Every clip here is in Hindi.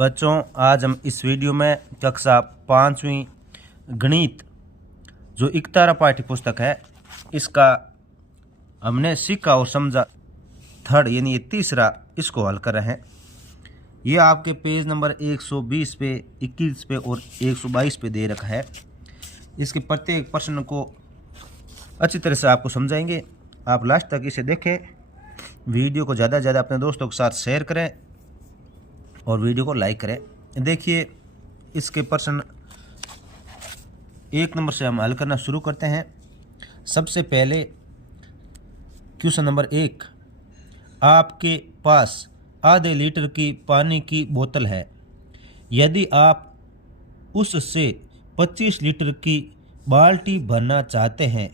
बच्चों, आज हम इस वीडियो में कक्षा 5वीं गणित जो इकतारा पाठ्य पुस्तक है इसका हमने सीखा और समझा थर्ड यानी ये तीसरा इसको हल कर रहे हैं। ये आपके पेज नंबर 120 पे, 21 पे और 122 पे दे रखा है। इसके प्रत्येक प्रश्न को अच्छी तरह से आपको समझाएंगे। आप लास्ट तक इसे देखें, वीडियो को ज़्यादा से ज़्यादा अपने दोस्तों के साथ शेयर करें और वीडियो को लाइक करें। देखिए, इसके प्रश्न 1 नंबर से हम हल करना शुरू करते हैं। सबसे पहले क्वेश्चन नंबर 1, आपके पास आधे लीटर की पानी की बोतल है। यदि आप उससे 25 लीटर की बाल्टी भरना चाहते हैं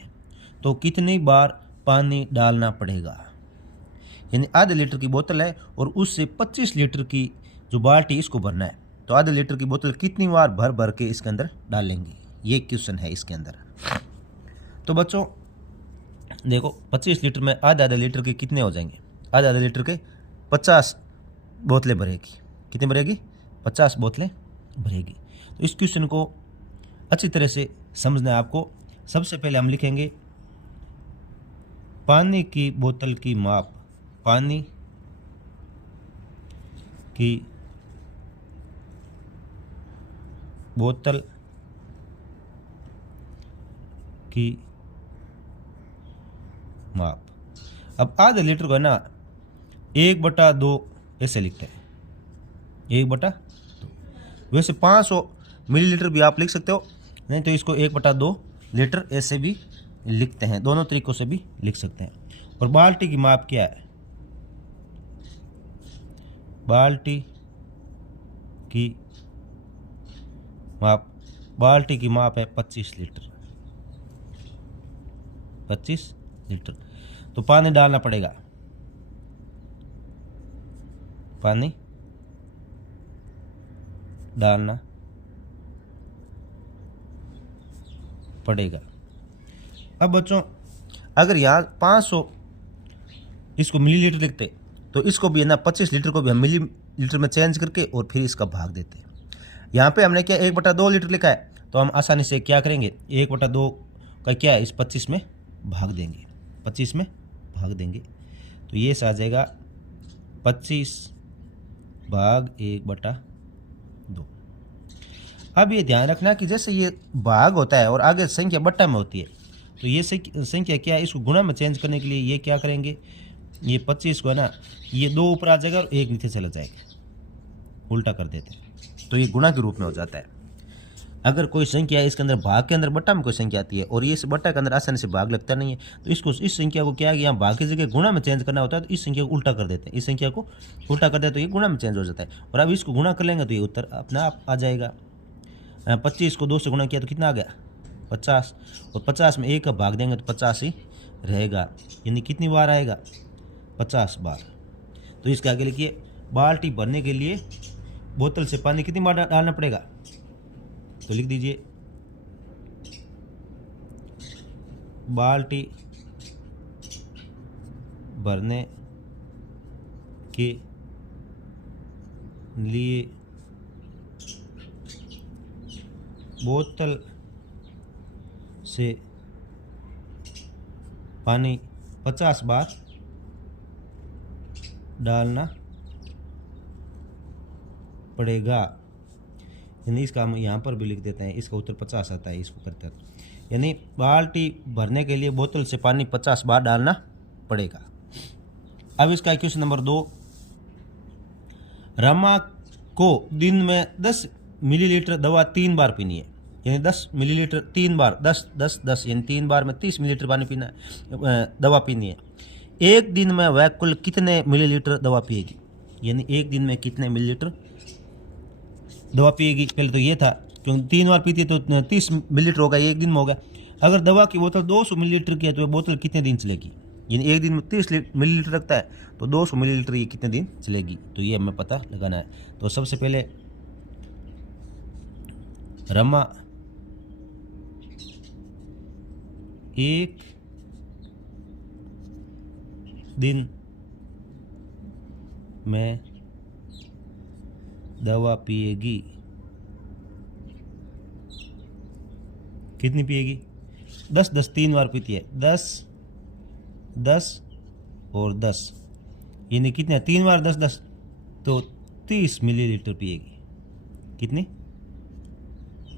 तो कितनी बार पानी डालना पड़ेगा। यानी आधे लीटर की बोतल है और उससे 25 लीटर की जो बाल्टी इसको भरना है, तो आधे लीटर की बोतल कितनी बार भर भर के इसके अंदर डालेंगे, ये क्वेश्चन है इसके अंदर। तो बच्चों देखो, 25 लीटर में आधे लीटर के कितने हो जाएंगे, आधे लीटर के 50 बोतलें भरेगी। कितनी भरेगी? 50 बोतलें भरेगी। तो इस क्वेश्चन को अच्छी तरह से समझना है आपको। सबसे पहले हम लिखेंगे पानी की बोतल की माप, पानी की बोतल की माप। अब आधे लीटर को है ना 1/2 ऐसे लिखते हैं, 1/2। वैसे 500 मिलीलीटर भी आप लिख सकते हो, नहीं तो इसको 1/2 लीटर ऐसे भी लिखते हैं। दोनों तरीकों से भी लिख सकते हैं। और बाल्टी की माप क्या है? बाल्टी की माप, बाल्टी की माप है 25 लीटर। 25 लीटर। तो पानी डालना पड़ेगा, पानी डालना पड़ेगा। अब बच्चों, अगर यहाँ 500 इसको मिलीलीटर लिखते तो इसको भी है ना 25 लीटर को भी हम मिलीलीटर में चेंज करके और फिर इसका भाग देते। यहाँ पे हमने क्या 1/2 लीटर लिखा है, तो हम आसानी से क्या करेंगे, 1/2 का क्या है इस 25 में भाग देंगे, 25 में भाग देंगे। तो ये आ जाएगा 25 भाग 1/2। अब ये ध्यान रखना कि जैसे ये भाग होता है और आगे संख्या बट्टा में होती है, तो ये संख्या क्या है, इसको गुणा में चेंज करने के लिए ये क्या करेंगे, ये 25 को है ना ये 2 ऊपर आ जाएगा और 1 नीचे चला जाएगा, उल्टा कर देते हैं, तो ये गुणा के रूप में हो जाता है। अगर कोई संख्या इसके अंदर भाग के अंदर बट्टा में कोई संख्या आती है और ये इस बट्टा के अंदर आसानी से भाग लगता नहीं है, तो इसको इस संख्या को क्या है, यहाँ भाग की जगह गुणा में चेंज करना होता है, तो इस संख्या को उल्टा कर देते हैं, इस संख्या को उल्टा कर देते हैं तो ये गुणा में चेंज हो जाता है। और अब इसको गुणा कर लेंगे तो ये उत्तर अपना आप आ जाएगा। 25 को 2 से गुणा किया तो कितना आ गया, 50। और 50 में 1 का भाग देंगे तो 50 ही रहेगा, यानी कितनी बार आएगा, 50 बार। तो इसके आगे लिखिए, बाल्टी भरने के लिए बोतल से पानी कितनी बार डालना पड़ेगा, तो लिख दीजिए बाल्टी भरने के लिए बोतल से पानी 50 बार डालना पड़ेगा। यानी इसका हम यहाँ पर भी लिख देते हैं, इसका उत्तर 50 आता है, इसको करते हैं। यानी बाल्टी भरने के लिए बोतल से पानी 50 बार डालना पड़ेगा। अब इसका क्वेश्चन नंबर 2, रमा को दिन में 10 मिलीलीटर दवा 3 बार पीनी है। यानी 10 मिलीलीटर 3 बार, 10 10 10 यानी 3 बार में 30 मिलीलीटर पानी पीना दवा पीनी है। एक दिन में वह कुल कितने मिलीलीटर दवा पिएगी, यानी एक दिन में कितने मिलीलीटर दवा पिएगी। पहले तो ये था क्योंकि 3 बार पीती है तो 30 मिलीलीटर होगा, एक दिन में होगा। अगर दवा की बोतल 200 मिलीलीटर की है तो ये बोतल कितने दिन चलेगी, यानी एक दिन में 30 मिलीलीटर रखता है तो 200 मिलीलीटर ये कितने दिन चलेगी, तो ये हमें पता लगाना है। तो सबसे पहले रमा एक दिन में दवा पिएगी, कितनी पिएगी? 10 10 3 बार पीती है, 10 10 और 10, यानी कितने 3 बार 10 10, तो 30 मिलीलीटर पिएगी। कितनी?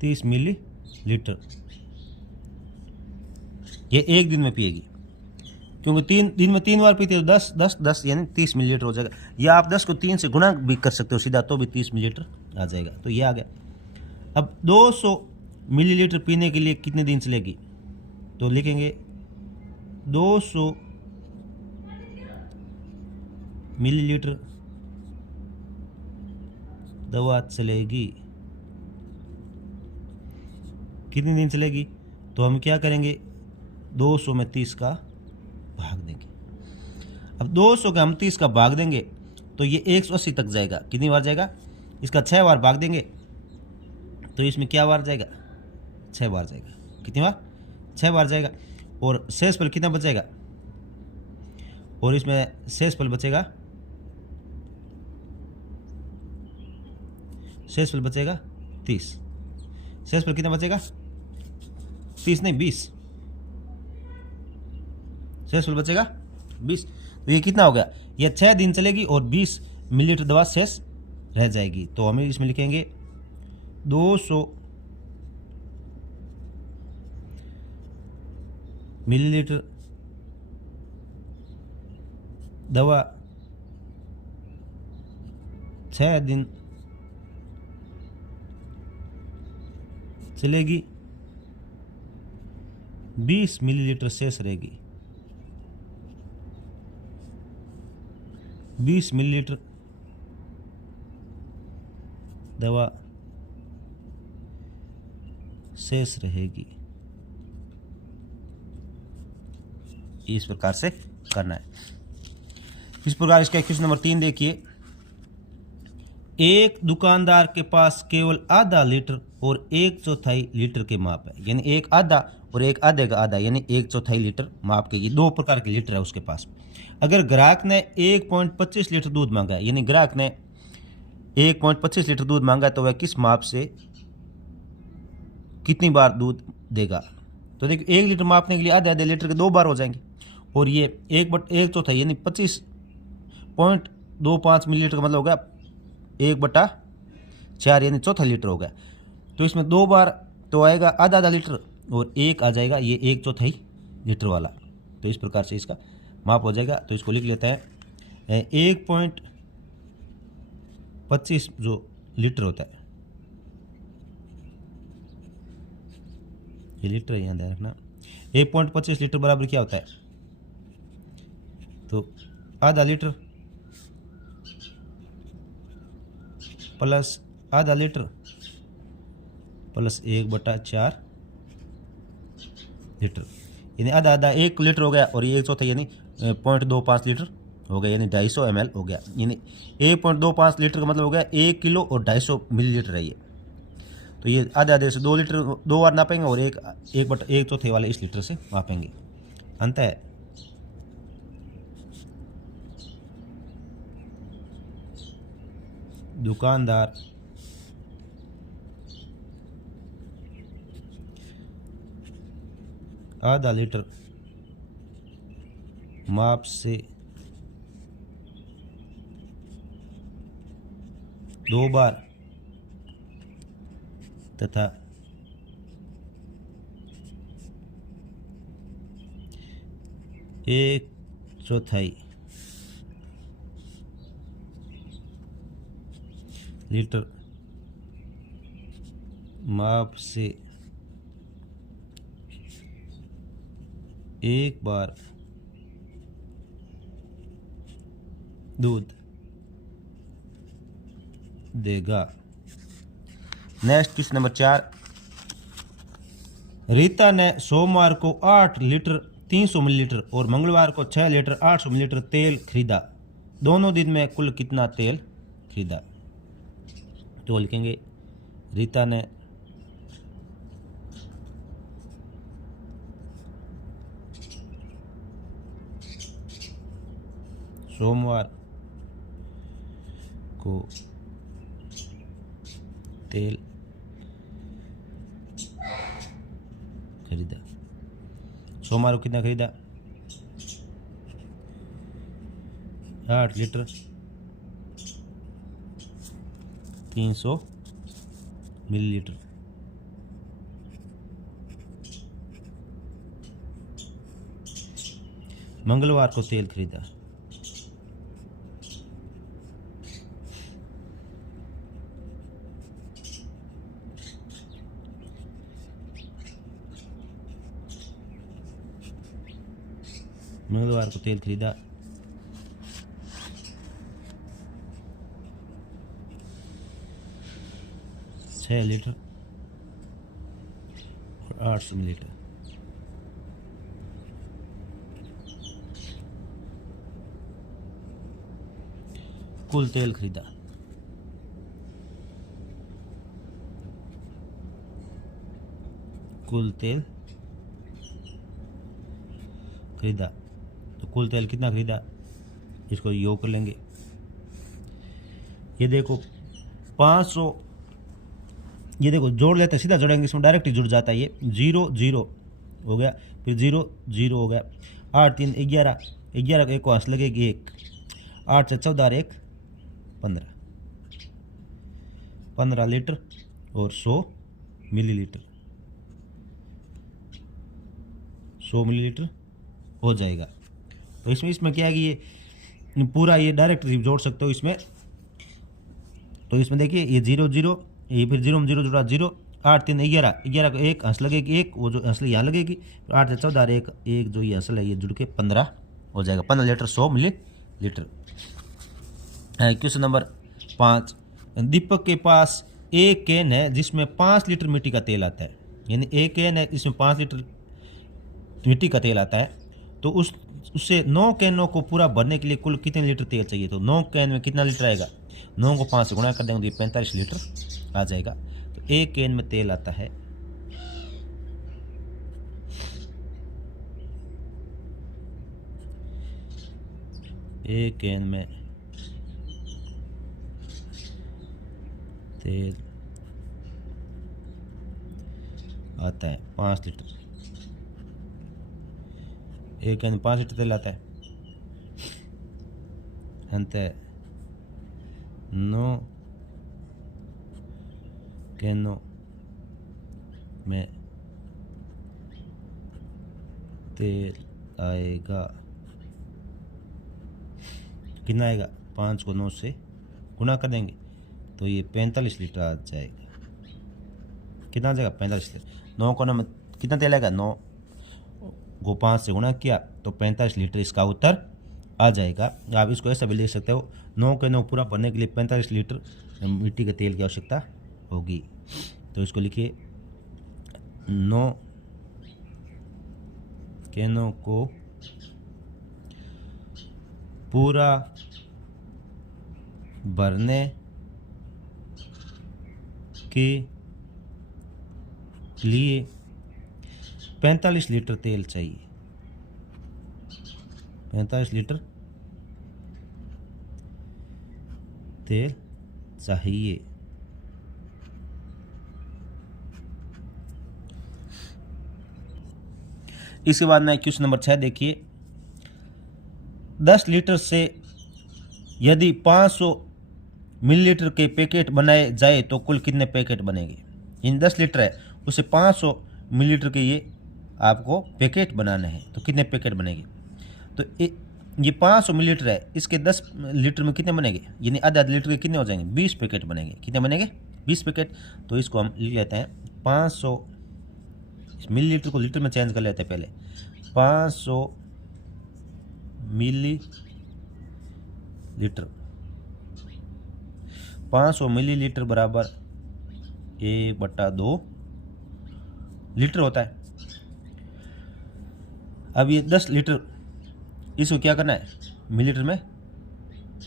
30 मिलीलीटर ये एक दिन में पिएगी, क्योंकि 3 दिन में 3 बार पीती है तो 10 10 10 यानी 30 मिलीलीटर हो जाएगा। या आप 10 को 3 से गुणा भी कर सकते हो सीधा, तो भी 30 मिलीलीटर आ जाएगा। तो ये आ गया। अब 200 मिलीलीटर पीने के लिए कितने दिन चलेगी? तो लिखेंगे 200 मिलीलीटर दवा चलेगी, कितने दिन चलेगी? तो हम क्या करेंगे, 200 में 30 का भाग देंगे। अब 200 का हम 30 का भाग देंगे तो ये 180 तक जाएगा। कितनी बार जाएगा? इसका 6 बार भाग देंगे तो इसमें क्या बार जाएगा? 6 बार जाएगा। कितनी बार? 6 बार जाएगा। और शेषफल कितना बचेगा? और इसमें शेषफल बचेगा, शेषफल बचेगा 30। शेषफल कितना बचेगा? 30 नहीं 20। शेषफल बचेगा 20। तो ये कितना हो गया? ये 6 दिन चलेगी और 20 मिलीलीटर दवा शेष रह जाएगी। तो हम इसमें लिखेंगे 200 मिलीलीटर दवा 6 दिन चलेगी, 20 मिलीलीटर शेष रहेगी। 20 मिलीलीटर दवा शेष रहेगी। इस प्रकार से करना है। इस प्रकार इसका क्वेश्चन नंबर 3 देखिए। एक दुकानदार के पास केवल आधा लीटर और 1/4 लीटर के माप है, यानी एक आधा और एक आधे का आधा, यानी 1/4 लीटर माप के, ये 2 प्रकार के लीटर है उसके पास। अगर ग्राहक ने 1.25 लीटर दूध मांगा है, यानी ग्राहक ने 1.25 लीटर दूध मांगा है, तो वह किस माप से कितनी बार दूध देगा? तो देखिए 1 लीटर मापने के लिए आधे आधे लीटर के 2 बार हो जाएंगे, और ये 1/4 यानी 25.25 मिलीलीटर का मतलब हो गया 1/4 यानी चौथा लीटर हो गया। तो इसमें 2 बार तो आएगा आधा आधा लीटर, और एक आ जाएगा ये 1/4 लीटर वाला। तो इस प्रकार से इसका माप हो जाएगा। तो इसको लिख लेते हैं 1.25 जो लीटर होता है, ये लीटर है, यहाँ ध्यान रखना। 1.25 लीटर बराबर क्या होता है? तो आधा लीटर प्लस आधा लीटर प्लस 1/4 लीटर, यानी आधा आधा 1 लीटर हो गया, और ये 1/4 यानी 0.25 लीटर हो गया, यानी 250 ml हो गया। यानी 1.25 लीटर का मतलब हो गया 1 किलो और 250 मिलीलीटर है ये। तो ये आधे आधे से 2 लीटर 2 बार नापेंगे, और 1/1/4 वाले इस लीटर से मापेंगे। अंत है दुकानदार आधा लीटर माप से 2 बार तथा 1/4 लीटर माप से 1 बार दूध देगा। Next question number 4। रीता ने सोमवार को 8 लीटर 300 मिलीलीटर और मंगलवार को 6 लीटर 800 मिलीलीटर तेल खरीदा। दोनों दिन में कुल कितना तेल खरीदा? तो लिखेंगे रीता ने सोमवार को तेल खरीदा। सोमवार को कितना खरीदा? 8 लीटर 300 मिलीलीटर। मंगलवार को तेल खरीदा। मंगलवार को तेल खरीदा 6 लीटर और 800 मिलीलीटर। कुल तेल खरीदा। कुल तेल खरीदा। तो कुल तेल कितना खरीदा, इसको योग कर लेंगे। ये देखो 500, ये देखो जोड़ लेते हैं, सीधा जोड़ेंगे, इसमें डायरेक्ट ही जुड़ जाता है। ये 0 0 हो गया, फिर 0 0 हो गया। 8 3 11, 11 को एक को हंस लगेगी 1, 8 से 14 और 1 15, 15 लीटर और 100 मिलीलीटर, 100 मिलीलीटर हो जाएगा। तो इसमें क्या है कि ये पूरा ये डायरेक्ट जोड़ सकते हो इसमें। तो इसमें देखिए ये 0 0, ये फिर 0 में 0 जुड़ा 0, 8 3 11, 11 को एक हंस लगेगी 1, वो जो हंस यहाँ लगेगी, 8 से 14 और 1 1 जो ये हंसल है ये जुड़ के 15 हो जाएगा। 15 लीटर 100 मिलीलीटर। क्वेश्चन नंबर 5, दीपक के पास एक कैन है जिसमें 5 लीटर मिट्टी का तेल आता है। यानी एक कैन है इसमें 5 लीटर मिट्टी का तेल आता है। तो उससे 9 कैनों को पूरा भरने के लिए कुल कितने लीटर तेल चाहिए? तो 9 कैन में कितना लीटर आएगा? 9 को 5 से गुणा कर देंगे तो ये 45 लीटर आ जाएगा। तो एक कैन में तेल आता है एक कैन में तेल आता है 5 लीटर। एक कैन में 5 लीटर तेल आता है, अंत 9 कैनों में तेल आएगा। कितना आएगा? 5 को 9 से गुणा कर देंगे तो ये 45 लीटर आ जाएगा। कितना आ जाएगा? 45 लीटर। 9 को 9 में कितना तेल आएगा? 9 को 5 से गुणा किया तो 45 लीटर इसका उत्तर आ जाएगा। आप इसको ऐसा भी लिख सकते हो, 9 के 9 पूरा भरने के लिए 45 लीटर मिट्टी के तेल की आवश्यकता होगी। तो इसको लिखिए 9 कैनों को पूरा भरने के लिए 45 लीटर तेल चाहिए। 45 लीटर तेल चाहिए। इसके बाद में क्वेश्चन नंबर 6 देखिए, 10 लीटर से यदि 500 मिलीलीटर के पैकेट बनाए जाए तो कुल कितने पैकेट बनेंगे? इन 10 लीटर है उसे 500 मिलीलीटर के ये आपको पैकेट बनाना है, तो कितने पैकेट बनेंगे? तो ये 500 मिलीलीटर है, इसके 10 लीटर में कितने बनेंगे? यानी आधा लीटर के कितने हो जाएंगे? 20 पैकेट बनेंगे। कितने बनेंगे? 20 पैकेट। तो इसको हम लिख लेते हैं 500 मिलीलीटर को लीटर में चेंज कर लेते हैं पहले। 500 मिलीलीटर, 500 मिलीलीटर बराबर 1/2 लीटर होता है। अब ये 10 लीटर, इसको क्या करना है? मिलीलीटर में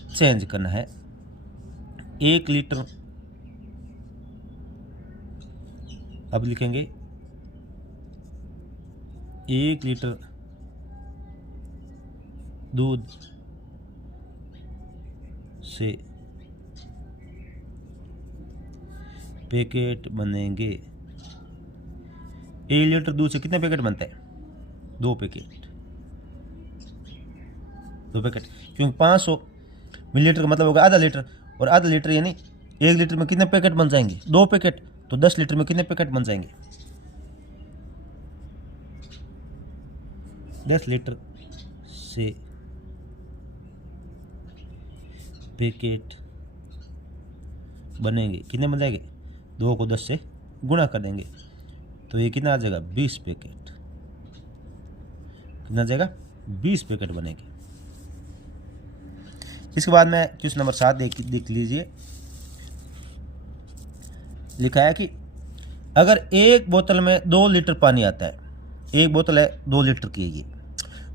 चेंज करना है। 1 लीटर, अब लिखेंगे 1 लीटर दूध से पैकेट बनेंगे। 1 लीटर दूध से कितने पैकेट बनते हैं? 2 पैकेट। 2 पैकेट, क्योंकि 500 मिलीलीटर का मतलब होगा आधा लीटर, और आधा लीटर यानी 1 लीटर में कितने पैकेट बन जाएंगे? 2 पैकेट। तो 10 लीटर में कितने पैकेट बन जाएंगे? 10 लीटर से पैकेट बनेंगे, कितने बन जाएंगे? 2 को 10 से गुणा कर देंगे तो ये कितना आ जाएगा? 20 पैकेट। कितना जाएगा? 20 पैकेट बनेंगे। इसके बाद में क्वेश्चन नंबर 7 देख लीजिए। लिखा है कि अगर एक बोतल में 2 लीटर पानी आता है, एक बोतल है 2 लीटर की, ये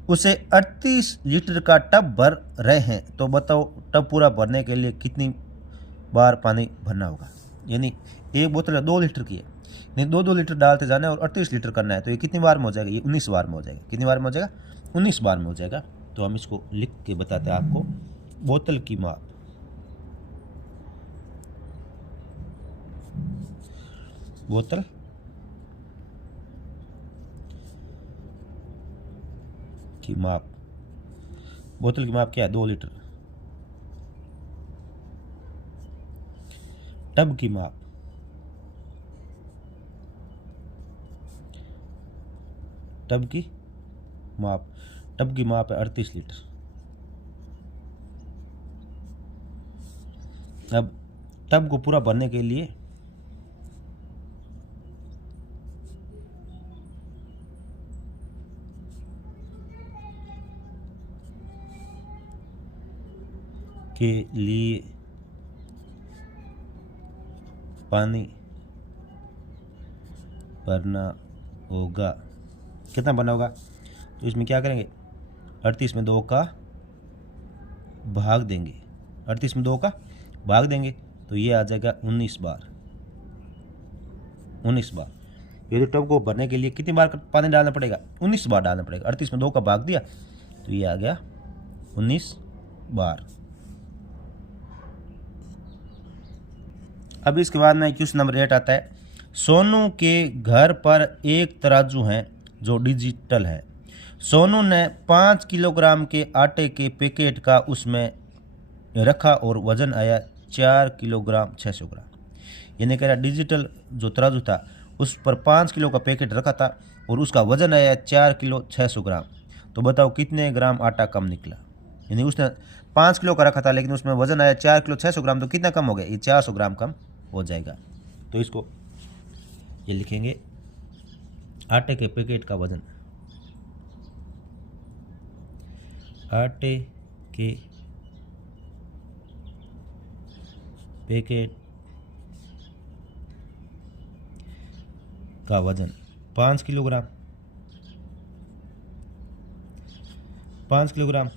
उसे 38 लीटर का टब भर रहे हैं, तो बताओ टब पूरा भरने के लिए कितनी बार पानी भरना होगा? यानी एक बोतल 2 लीटर की है, नहीं 2 लीटर डालते जाना है और 38 लीटर करना है, तो ये कितनी बार में हो जाएगा? ये 19 बार में हो जाएगा। कितनी बार में हो जाएगा? 19 बार में हो जाएगा। तो हम इसको लिख के बताते हैं आपको। बोतल की माप, बोतल की माप, बोतल की माप क्या है? 2 लीटर। टब की माप, टब की माप, टब की माप है 38 लीटर। अब टब को पूरा भरने के लिए पानी भरना होगा। कितना भरना होगा? तो इसमें क्या करेंगे? 38 में 2 का भाग देंगे, 38 में 2 का भाग देंगे तो ये आ जाएगा 19 बार। 19 बार। ये तो टब को भरने के लिए कितनी बार पानी डालना पड़ेगा? 19 बार डालना पड़ेगा। 38 में 2 का भाग दिया तो ये आ गया 19 बार। अब इसके बाद में क्वेश्चन नंबर 8 आता है। सोनू के घर पर एक तराजू है जो डिजिटल है। सोनू ने 5 किलोग्राम के आटे के पैकेट का उसमें रखा और वजन आया 4 किलोग्राम 600 ग्राम। यानी कह रहा डिजिटल जो तराजू था उस पर 5 किलो का पैकेट रखा था और उसका वजन आया 4 किलो 600 ग्राम। तो बताओ कितने ग्राम आटा कम निकला? यानी उसने 5 किलो का रखा था लेकिन उसमें वजन आया 4 किलो 600 ग्राम, तो कितना कम हो गया? ये 400 ग्राम कम हो जाएगा। तो इसको ये लिखेंगे आटे के पैकेट का वजन, आटे के पैकेट का वजन 5 किलोग्राम, 5 किलोग्राम।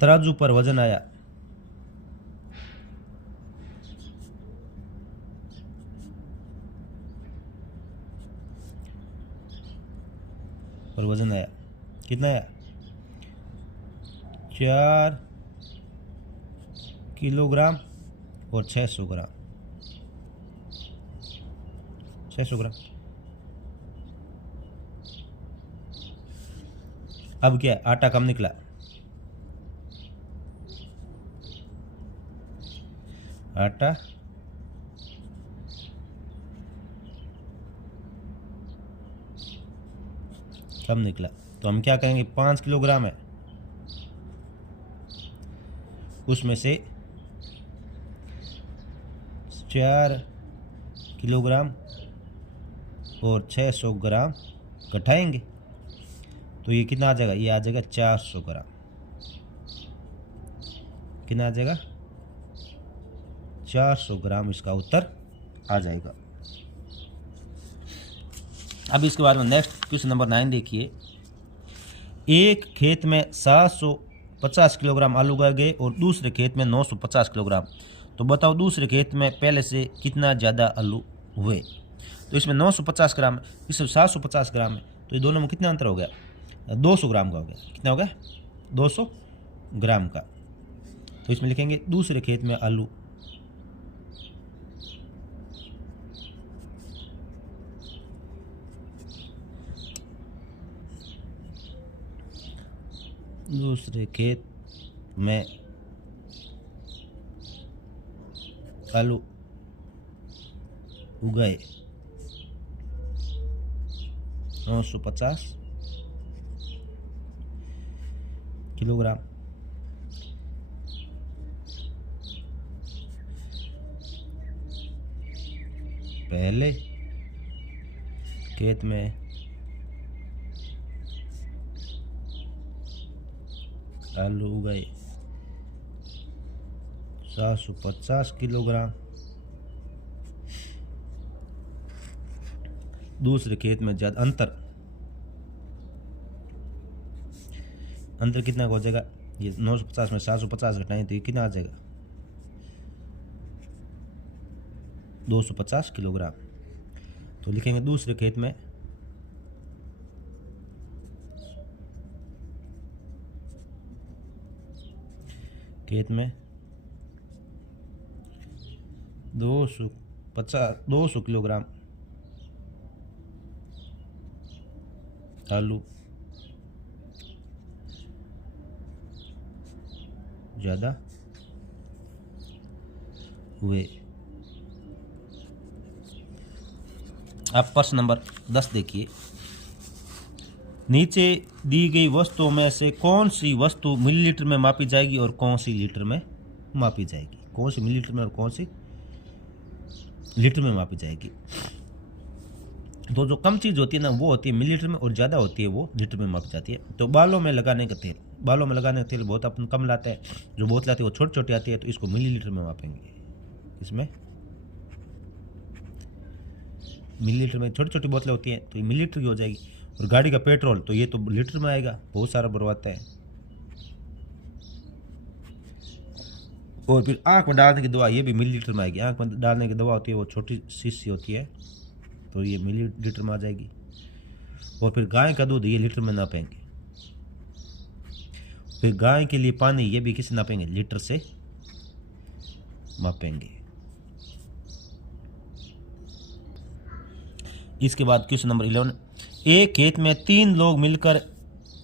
तराजू पर वजन आया 4 कितना आया? 4 किलोग्राम और 600 ग्राम, 600 ग्राम। अब क्या? आटा कम निकला, आटा कम निकला। तो हम क्या करेंगे? 5 किलोग्राम है, उसमें से 4 किलोग्राम और 600 ग्राम घटाएंगे तो ये कितना आ जाएगा? ये आ जाएगा 400 ग्राम। कितना आ जाएगा? 400 ग्राम इसका उत्तर आ जाएगा। अब इसके बाद में नेक्स्ट क्वेश्चन नंबर 9 देखिए। एक खेत में 750 किलोग्राम आलू उगाए गए और दूसरे खेत में 950 किलोग्राम। तो बताओ दूसरे खेत में पहले से कितना ज़्यादा आलू हुए? तो इसमें 950 ग्राम, इसमें 750 ग्राम है, तो ये दोनों में कितना अंतर हो गया? 200 ग्राम का हो गया। कितना हो गया? 200 ग्राम का। तो इसमें लिखेंगे दूसरे खेत में आलू दूसरे खेत में आलू उगाए 950 किलोग्राम। पहले खेत में आलू उगाए 750 किलोग्राम। दूसरे खेत में ज्यादा अंतर कितना हो जाएगा? ये 950 में 750 घटाएं तो ये कितना आ जाएगा? 250 किलोग्राम। तो लिखेंगे दूसरे खेत में खेत में 200 किलोग्राम आलू ज़्यादा हुए। आप प्रश्न नंबर 10 देखिए। नीचे दी गई वस्तुओं में से कौन सी वस्तु मिलीलीटर में मापी जाएगी और कौन सी लीटर में मापी जाएगी? कौन सी मिलीलीटर में और कौन सी लीटर में मापी जाएगी? तो जो कम चीज़ होती है ना वो होती है मिलीलीटर में, और ज़्यादा होती है वो लीटर में मापी जाती है। तो बालों में लगाने का तेल बहुत अपन कम लाते हैं, जो बहुत लाते हैं वो छोटी छोटी आती है, तो इसको मिलीलीटर में मापेंगे। इसमें मिलीलीटर में छोटी छोटी बोतलें होती हैं तो ये मिलीलीटर की हो जाएगी। और गाड़ी का पेट्रोल तो ये तो लीटर में आएगा, बहुत सारा भरवाता है। और फिर आँख में डालने की दवा ये भी मिलीलीटर में आएगी। आँख में डालने की दवा होती है वो छोटी शीशी होती है, तो ये मिलीलीटर में आ जाएगी। और फिर गाय का दूध ये लीटर में नापेंगे। फिर गाय के लिए पानी ये भी किसे नापेंगे? लीटर से मापेंगे। इसके बाद क्वेश्चन नंबर 11। एक खेत में 3 लोग मिलकर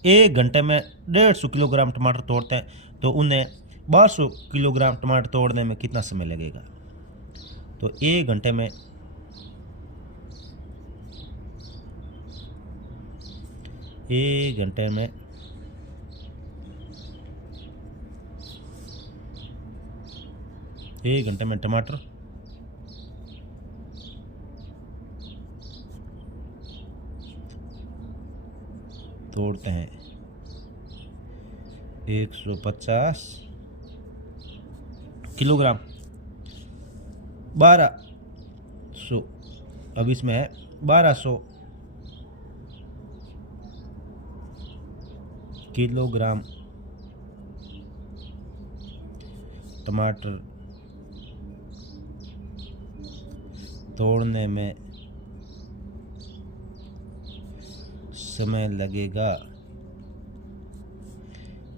1 घंटे में 150 किलोग्राम टमाटर तोड़ते हैं, तो उन्हें 1200 किलोग्राम टमाटर तोड़ने में कितना समय लगेगा? तो 1 घंटे में 1 घंटे में टमाटर तोड़ते हैं 150 किलोग्राम 1200। अब इसमें है 1200 किलोग्राम टमाटर तोड़ने में समय लगेगा।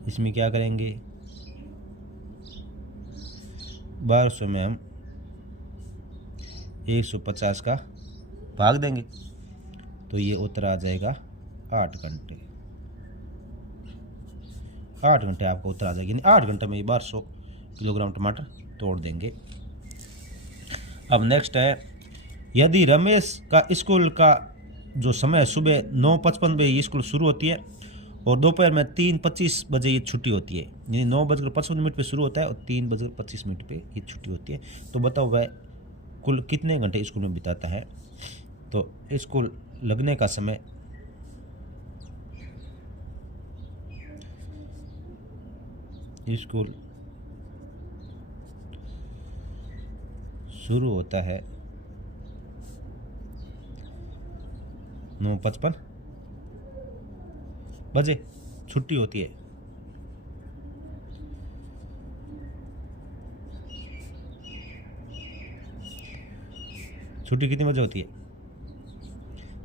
इसमें क्या करेंगे? 1200 में हम 150 का भाग देंगे, तो ये उत्तर आ जाएगा 8 घंटे। 8 घंटे आपका उत्तर आ जाएगा, यानी 8 घंटे में ये 1200 किलोग्राम टमाटर तोड़ देंगे। अब नेक्स्ट है, यदि रमेश का स्कूल का जो समय सुबह 9:55 बजे स्कूल शुरू होती है और दोपहर में 3:25 बजे ये छुट्टी होती है, यानी 9:55 पे शुरू होता है और 3:25 पे ये छुट्टी होती है, तो बताओ वह कुल कितने घंटे स्कूल में बिताता है? तो स्कूल लगने का समय स्कूल शुरू होता है 9:55 बजे, छुट्टी होती है छुट्टी कितने बजे होती है?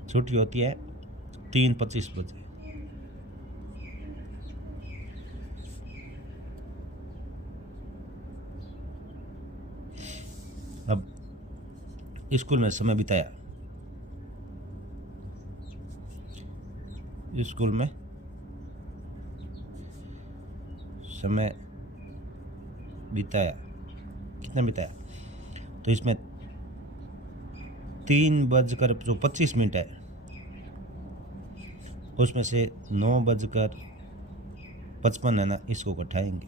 छुट्टी होती है 3:25 बजे। अब स्कूल में समय बिताया, स्कूल में समय बिताया, कितना बिताया, तो इसमें 3:25 है, उसमें से 9:55 है ना, इसको घटाएंगे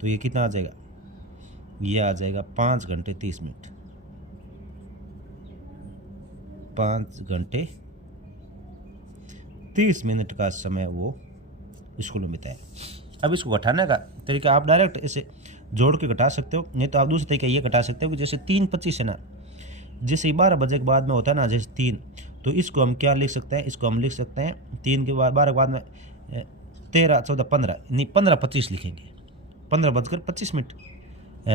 तो ये कितना आ जाएगा, ये आ जाएगा 5 घंटे 30 मिनट। 5 घंटे 30 मिनट का समय वो स्कूल में बिताया। अब इसको घटाने का तरीका आप डायरेक्ट इसे जोड़ के घटा सकते हो, नहीं तो आप दूसरे तरीके ये घटा सकते हो कि जैसे 3:25 है ना, जैसे 12 बजे के बाद में होता है ना, जैसे 3, तो इसको हम क्या लिख सकते हैं, इसको हम लिख सकते हैं 3 के बाद 12 के बाद में 13, 14, 15, नहीं 15:25 लिखेंगे। 15:25,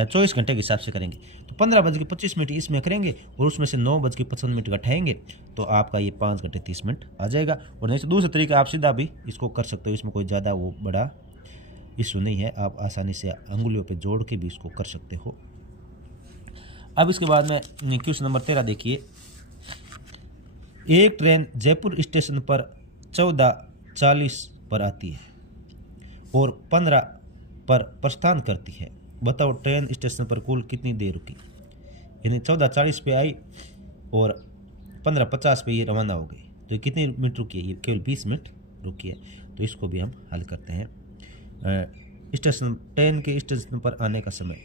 24 घंटे के हिसाब से करेंगे तो 15:25 इसमें करेंगे और उसमें से 9:55 घटाएंगे तो आपका ये 5 घंटे 30 मिनट आ जाएगा। और नहीं तो दूसरे तरीके आप सीधा भी इसको कर सकते हो, इसमें कोई ज़्यादा वो बड़ा इशू नहीं है, आप आसानी से अंगुलियों पे जोड़ के भी इसको कर सकते हो। अब इसके बाद में क्वेश्चन नंबर 13 देखिए, एक ट्रेन जयपुर स्टेशन पर 14:40 पर आती है और 15 पर प्रस्थान करती है, बताओ ट्रेन स्टेशन पर कुल कितनी देर रुकी। यानी 14:40 पे आई और 15:50 पे ये रवाना हो गई, तो ये कितनी मिनट रुकी है, ये केवल 20 मिनट रुकी है। तो इसको भी हम हल करते हैं। स्टेशन, ट्रेन के स्टेशन पर आने का समय,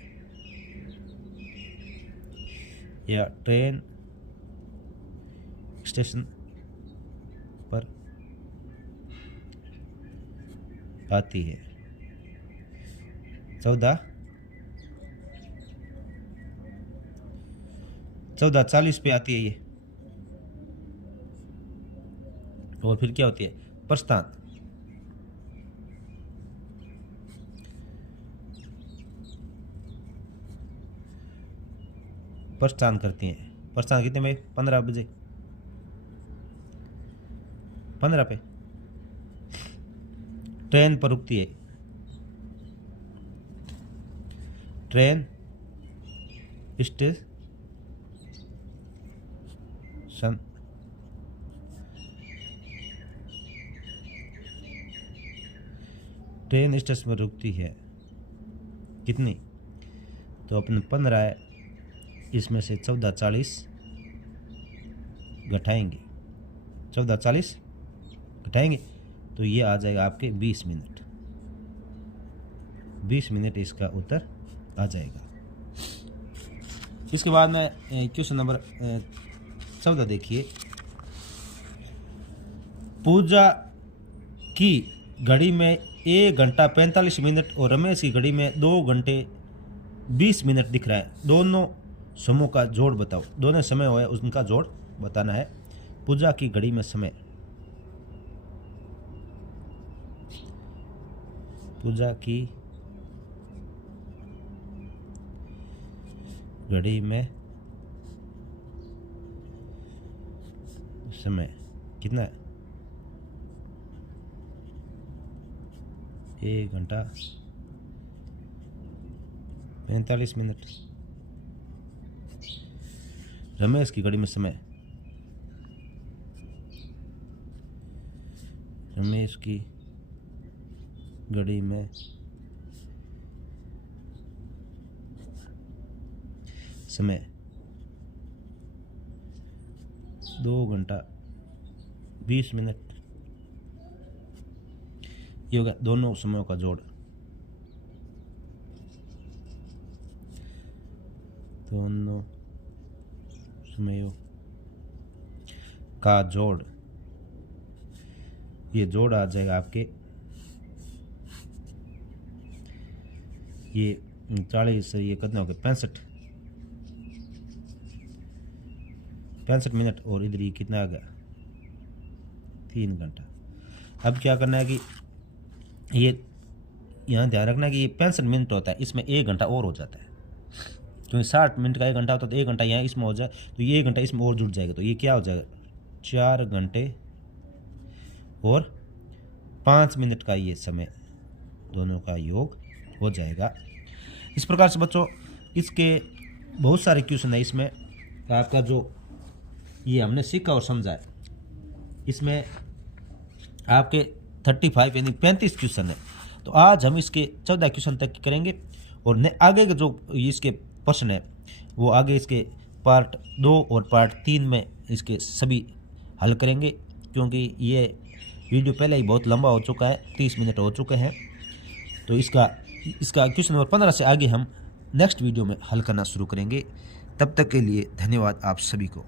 या ट्रेन स्टेशन पर आती है 14:40 पे आती है ये, और फिर क्या होती है, प्रस्थान। प्रस्थान करती हैं, प्रस्थान कितने में, 15 बजे, 15 पे। ट्रेन पर रुकती है, ट्रेन स्टेशन ट्रेन स्टेशन पर रुकती है कितनी, तो अपने 15 है, इसमें से 14:40 घटाएंगे, 14:40 घटाएंगे तो ये आ जाएगा आपके 20 मिनट। 20 मिनट इसका उत्तर आ जाएगा। इसके बाद में क्वेश्चन नंबर 14 देखिए, पूजा की घड़ी में 1 घंटा 45 मिनट और रमेश की घड़ी में 2 घंटे 20 मिनट दिख रहा है, दोनों समूह का जोड़ बताओ। दोनों समय हुए उनका जोड़ बताना है। पूजा की घड़ी में समय, पूजा की घड़ी में समय कितना है, 1 घंटा 45 मिनट। रमेश की घड़ी में समय, रमेश की घड़ी में समय 2 घंटा 20 मिनट। ये होगा दोनों समयों का जोड़, दोनों समयों का जोड़, ये जोड़ आ जाएगा आपके, ये 40 ये कितना हो गया, 65 मिनट, और इधर ये कितना आ गया, 3 घंटा। अब क्या करना है कि ये यहाँ ध्यान रखना है कि ये 65 मिनट होता है, इसमें 1 घंटा और हो जाता है, क्योंकि 60 मिनट का 1 घंटा होता है, तो 1 घंटा यहाँ इसमें हो जाए तो ये 1 घंटा इसमें और जुड़ जाएगा, तो ये क्या हो जाएगा, 4 घंटे और 5 मिनट का ये समय दोनों का योग हो जाएगा। इस प्रकार से बच्चों इसके बहुत सारे क्वेश्चन है, इसमें आपका जो ये हमने सीखा और समझा है, इसमें आपके 35 यानी 35 क्वेश्चन है। तो आज हम इसके 14 क्वेश्चन तक करेंगे और आगे के जो इसके प्रश्न है वो आगे इसके पार्ट 2 और पार्ट 3 में इसके सभी हल करेंगे, क्योंकि ये वीडियो पहले ही बहुत लंबा हो चुका है, 30 मिनट हो चुके हैं। तो इसका क्वेश्चन नंबर 15 से आगे हम नेक्स्ट वीडियो में हल करना शुरू करेंगे। तब तक के लिए धन्यवाद आप सभी को।